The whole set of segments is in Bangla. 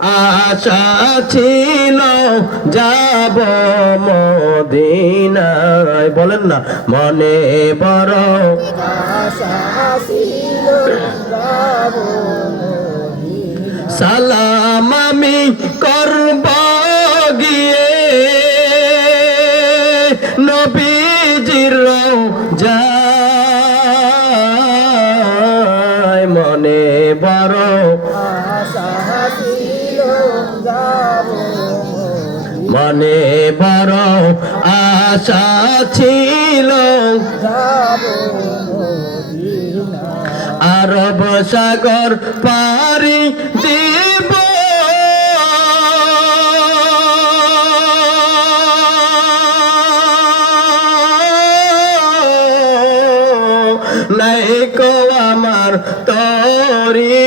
আশা ছিল যাব মদিনায়, বলেন না মনে বড় আশা ছিল যাব সালাম আমি করব গিয়ে নবীজির রওজায়, মনে বড় আশা ছিল যাব মনে বড় আশা ছিল যাব মদিনা আরব সাগর পারি দিব নাই কো আমার তরি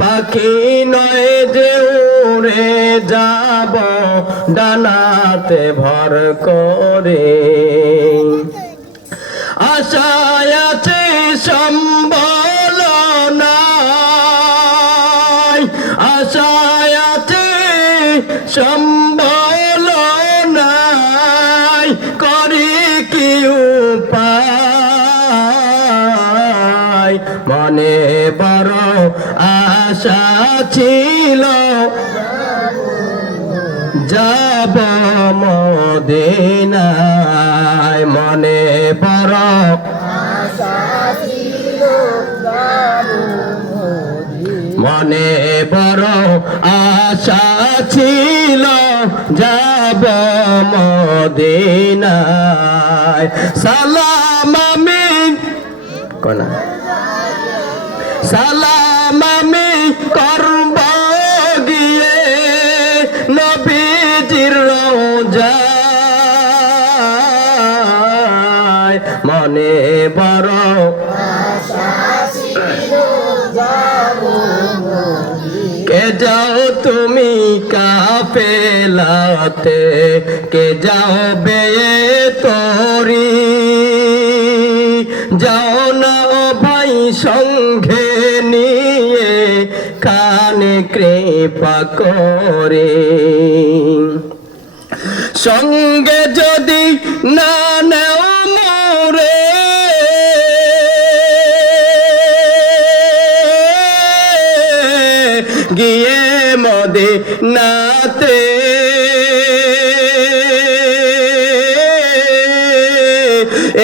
পাখি নয় যে উড়ে যাব ডানাতে ভর করে, আশায় আছে সম্বল নাই, আশায় আছে সম্বল নাই, করি কি উপায়, মনে বড় আশা ছিল যাব মদিনায়, মনে বড় আশা ছিল যাব মনে বড় আশা ছিল যাব মদিনায়, সালাম আমি কোনা সালাম আমি করব গিয়ে নবীজির রওজায়, মনে বড় আশা ছিল যাব কে যাও তুমি কাফেলাতে, কে যাও বেয়ে তোরি, যাও না ও ভাই সঙ্গে নিয়ে কানে কৃপা করে, সঙ্গে যদি না নেও মোরে গিয়ে মদিনাতে,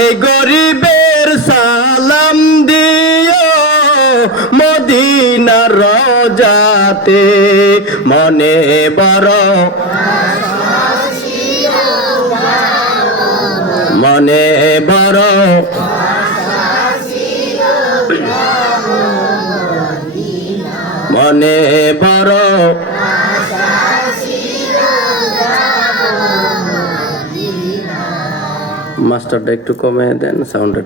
এই গরিবের সালাম দিও মদিনার রওজাতে, মনে বড় মনে বড় মনে বড় মাস্টারটা একটু কমে দেন সাউন্ডটা।